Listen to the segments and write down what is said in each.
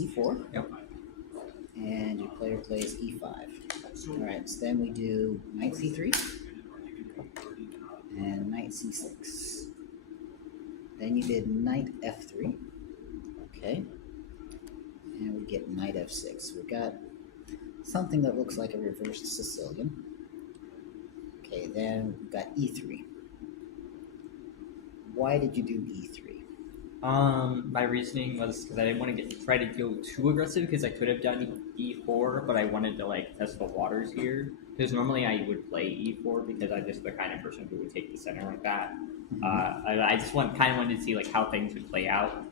e4, Yep. and your player plays e5. All right, so then we do knight c3 and knight c6. Then you did knight f3, okay, and we get knight f6. We've got something that looks like a reversed Sicilian. Okay, then we've got e3. Why did you do e3? My reasoning was because I didn't want to try to go too aggressive because I could have done e4, but I wanted to like test the waters here. Because normally I would play e4 because I'm just the kind of person who would take the center like that. I just kind of wanted to see like how things would play out.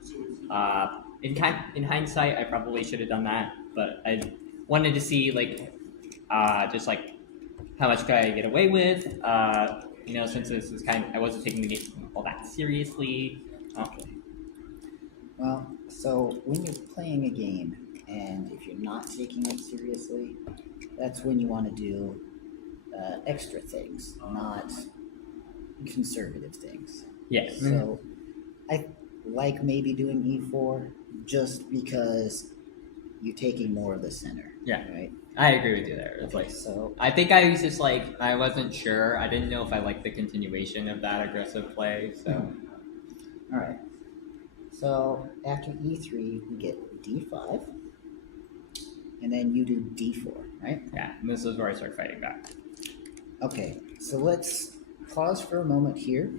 In hindsight, I probably should have done that, but I wanted to see like just like how much could I get away with. Since this was I wasn't taking the game all that seriously. Okay. Well, so when you're playing a game and if you're not taking it seriously, that's when you want to do extra things, not conservative things. Yes. So I like maybe doing e4 just because you're taking more of the center. Yeah. Right. I agree with you there. It's like So I think I was just like I wasn't sure. I didn't know if I liked the continuation of that aggressive play. So all right. So after e3, we get d5, and then you do d4, right? yeah, and this is where I start fighting back. Okay, so let's pause for a moment here.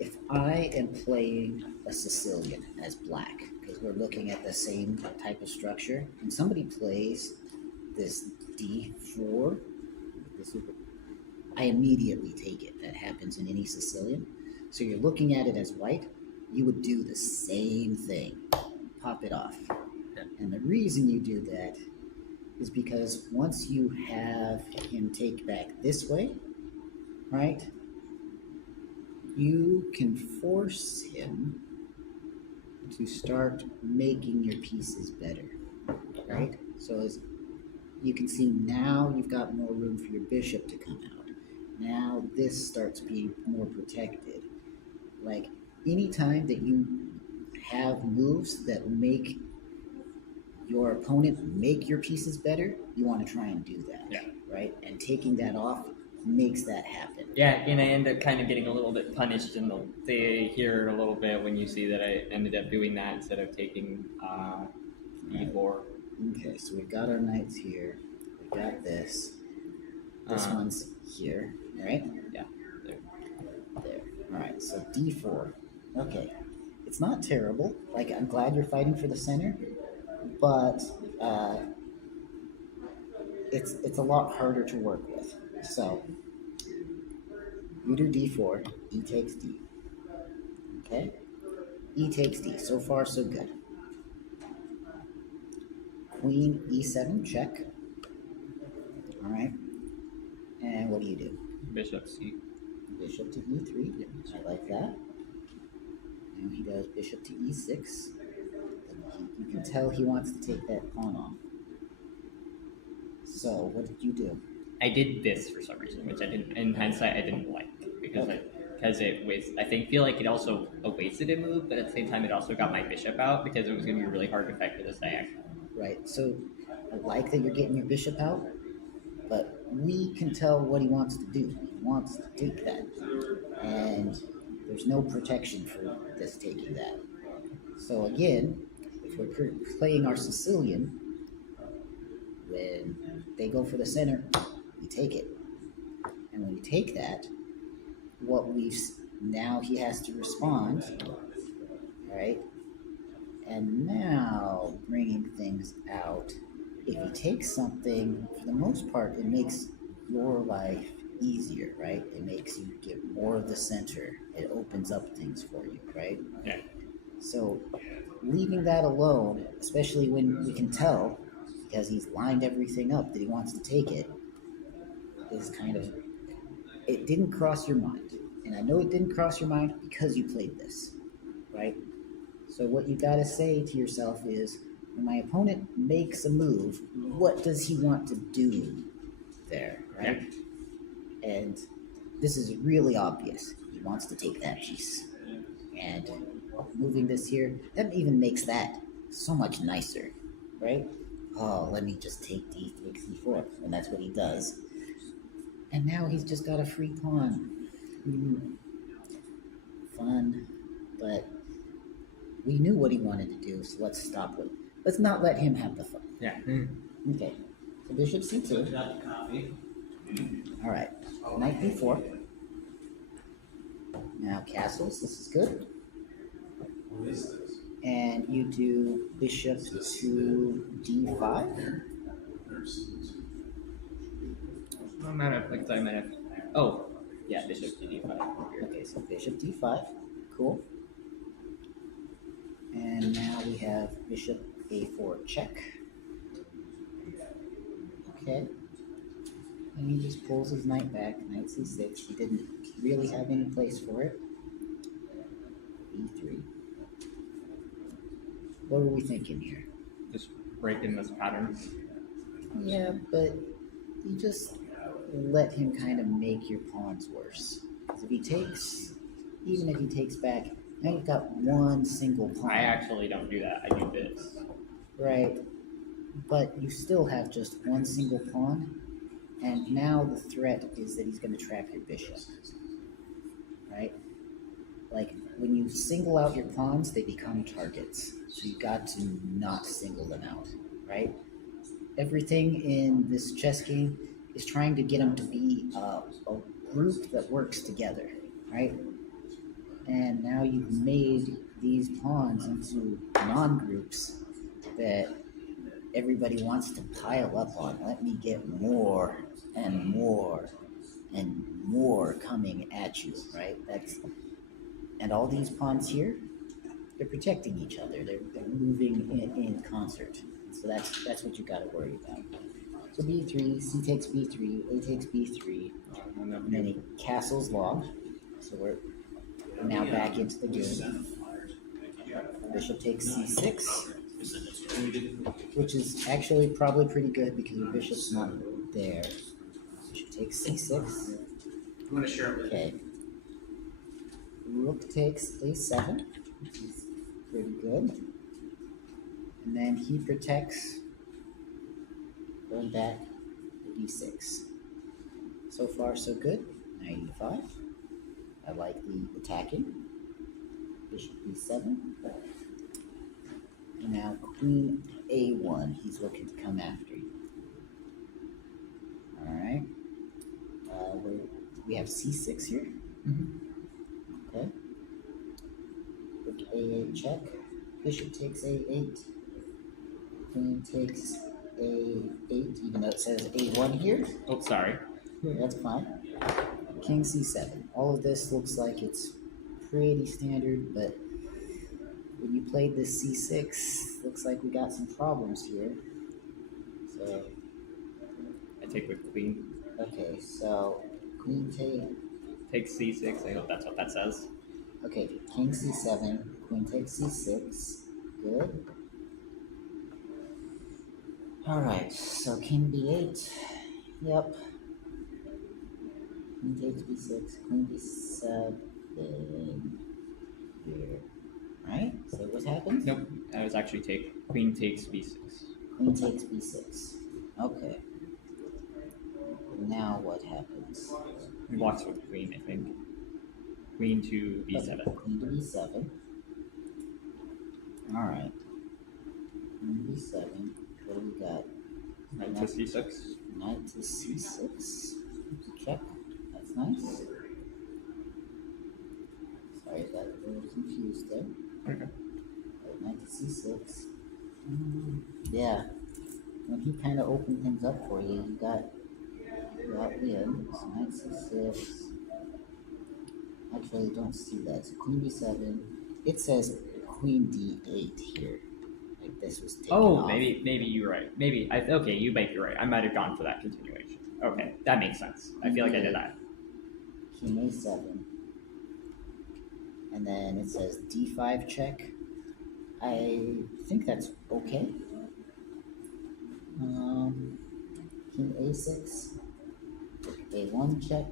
If I am playing a Sicilian as black, because we're looking at the same type of structure, and somebody plays this d4, I immediately take it. That happens in any Sicilian. So you're looking at it as white, you would do the same thing. Pop it off. Yeah. And the reason you do that is because once you have him take back this way, right, you can force him to start making your pieces better, right? So as you can see now, you've got more room for your bishop to come out. Now this starts being more protected. Like anytime that you have moves that make your opponent make your pieces better, you want to try and do that. Yeah. Right? And taking that off makes that happen. Yeah, and I end up kind of getting a little bit punished in they hear a little bit when you see that I ended up doing that instead of taking e4. Okay, so we've got our knights here. We've got this. This one's here, right? Yeah. There. All right, so d4. Okay, it's not terrible. Like, I'm glad you're fighting for the center, but it's a lot harder to work with. So you do d4, e takes d. Okay, e takes d. So far, so good. Queen e7, check. All right, and what do? Bishop c. Bishop to e3. Yeah. I like that. Now he does bishop to e6. You can tell he wants to take that pawn off. So what did you do? I did this for some reason, which I didn't. In hindsight, I didn't like because it was. feel like it also wasted a move, but at the same time, it also got my bishop out because it was going to be really hard to fight for this diagonal. Right. So I like that you're getting your bishop out, but we can tell what he wants to do. He wants to take that, and there's no protection for this taking that. So again, if we're playing our Sicilian, when they go for the center, we take it. And when we take that, now he has to respond, right? And now bringing things out, if he takes something, for the most part, it makes your life easier, right? It makes you get more of the center. It opens up things for you, right? Yeah. So leaving that alone, especially when we can tell, because he's lined everything up that he wants to take it, is kind of, it didn't cross your mind. And I know it didn't cross your mind because you played this, right? So what you got to say to yourself is, when my opponent makes a move, what does he want to do there, right? Yeah. And this is really obvious. He wants to take that piece. And moving this here, that even makes that so much nicer, right? Oh, let me just take d3, c4, and that's what he does. And now he's just got a free pawn. Fun, but we knew what he wanted to do, so let's stop it. Let's not let him have the fun. Yeah. Okay, so bishop c2. All right, knight b4. Now castles, this is good. And you do bishop to d5. I might have, like, I might have. Oh, yeah, bishop to d5. Okay, so bishop d5, cool. And now we have bishop a4 check. Okay. And he just pulls his knight back, knight c6. He didn't really have any place for it. e3. What are we thinking here? Just breaking this pattern. Yeah, but you just let him kind of make your pawns worse. Because if he takes, even if he takes back, now you've got one single pawn. I actually don't do that. I do this. Right. But you still have just one single pawn. And now the threat is that he's going to trap your bishop. Right? Like, when you single out your pawns, they become targets. So you got to not single them out. Right? Everything in this chess game is trying to get them to be a group that works together. Right? And now you've made these pawns into non-groups that everybody wants to pile up on. Let me get more and more and more coming at you, right? And all these pawns here, they're protecting each other. They're moving in concert. So that's what you got to worry about. So b3, c takes b3, a takes b3, and then he castles long. So we're now back into the game. Bishop takes c6, which is actually probably pretty good because your bishop's not there. Bishop takes c6. I'm going to share it with you. Okay. Rook takes a7, which is pretty good. And then he protects, going back to d6. So far, so good. Knight e5. I like the attacking. Bishop b7. And now queen a1. He's looking to come after you. Alright. We have c6 here. Okay. Rook a8 check. Bishop takes a8. Queen takes a8, even though it says a1 here. Oh, sorry. That's fine. King c7. All of this looks like it's pretty standard, but when you played this c6, looks like we got some problems here. So, I take with queen. okay, so queen Takes c6. I hope that's what that says. okay, king c7, queen takes c6. Good. Alright, so king b8. Yep. Queen takes b6, queen b7 here. Right? So what happens? Nope. I was actually take queen takes b6. Queen takes b6. Okay. Now what happens? Blocks with queen, I think. Queen to b7. Okay, queen to b7. Alright. Queen to b7. What do we got? Knight to c6. Knight to c6. Check. That's nice. Sorry, got a little confused there. Okay. Knight to c6. Yeah. When he kind of opened things up for you, you got in. So knight c6. Actually, I don't see that. So queen b7. It says queen d8 here. Like this was taken Oh, off. maybe you're right. Okay, you might be right. I might have gone for that continuation. Okay, that makes sense. I feel like I did that. King a7. And then it says d5 check. I think that's okay. King a6. a1 check.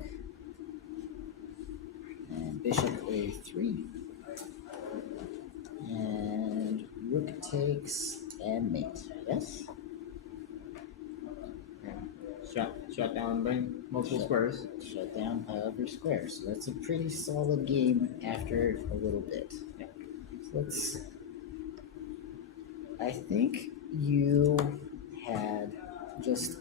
And bishop a3. And rook takes and mate. Yes? Shut down by multiple Shut. squares. Shut down pile of your squares. So that's a pretty solid game after a little bit. Yeah. So I think you had just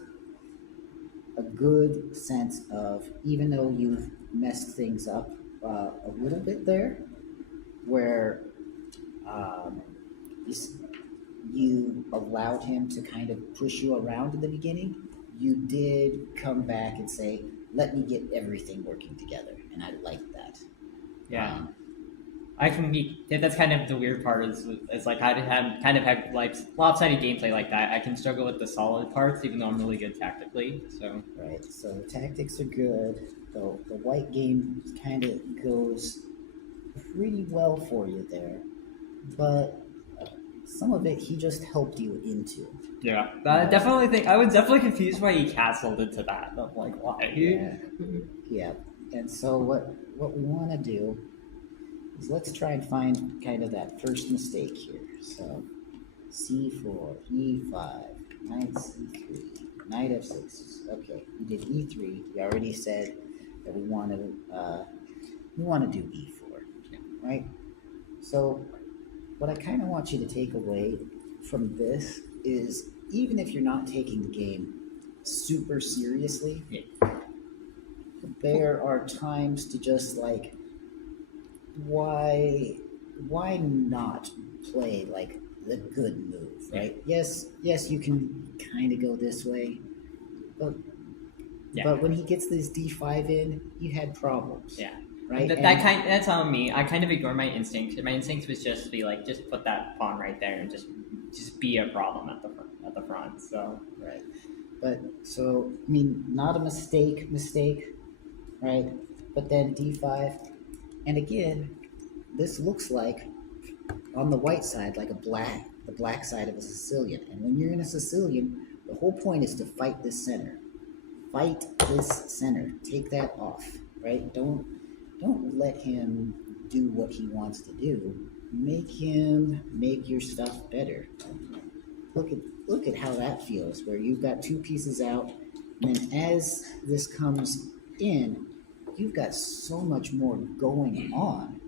a good sense of, even though you've messed things up a little bit there, where um, you allowed him to kind of push you around in the beginning, you did come back and say, let me get everything working together. And I like that. Yeah. Um, I can be. That's kind of the weird part. Is like I have like lopsided gameplay like that. I can struggle with the solid parts, even though I'm really good tactically. So right, so tactics are good. The white game kind of goes pretty well for you there. But some of it he just helped you into. yeah, I definitely think I was definitely confused why he castled into that. I'm like, why? Yeah. And so what we want to do is let's try and find kind of that first mistake here. So c4, e5, knight c3, knight f6. Okay, we did e3. We already said that we want to do e4, right? So what I kind of want you to take away from this is, even if you're not taking the game super seriously, Yeah. there are times to just like, why not play like the good move, right? Yes, you can kind of go this way, but Yeah. but when he gets this d5 in, you had problems. Yeah. Right. That's on me. I kind of ignore my instinct. My instinct was just to be like, just put that pawn right there and just be a problem at the front. So right. But so I mean, not a mistake, right? But then d5, and again, this looks like on the white side like the black side of a Sicilian. And when you're in a Sicilian, the whole point is to fight this center. Fight this center. Take that off, right? Don't let him do what he wants to do. Make him make your stuff better. Look at how that feels, where you've got two pieces out, and then as this comes in, you've got so much more going on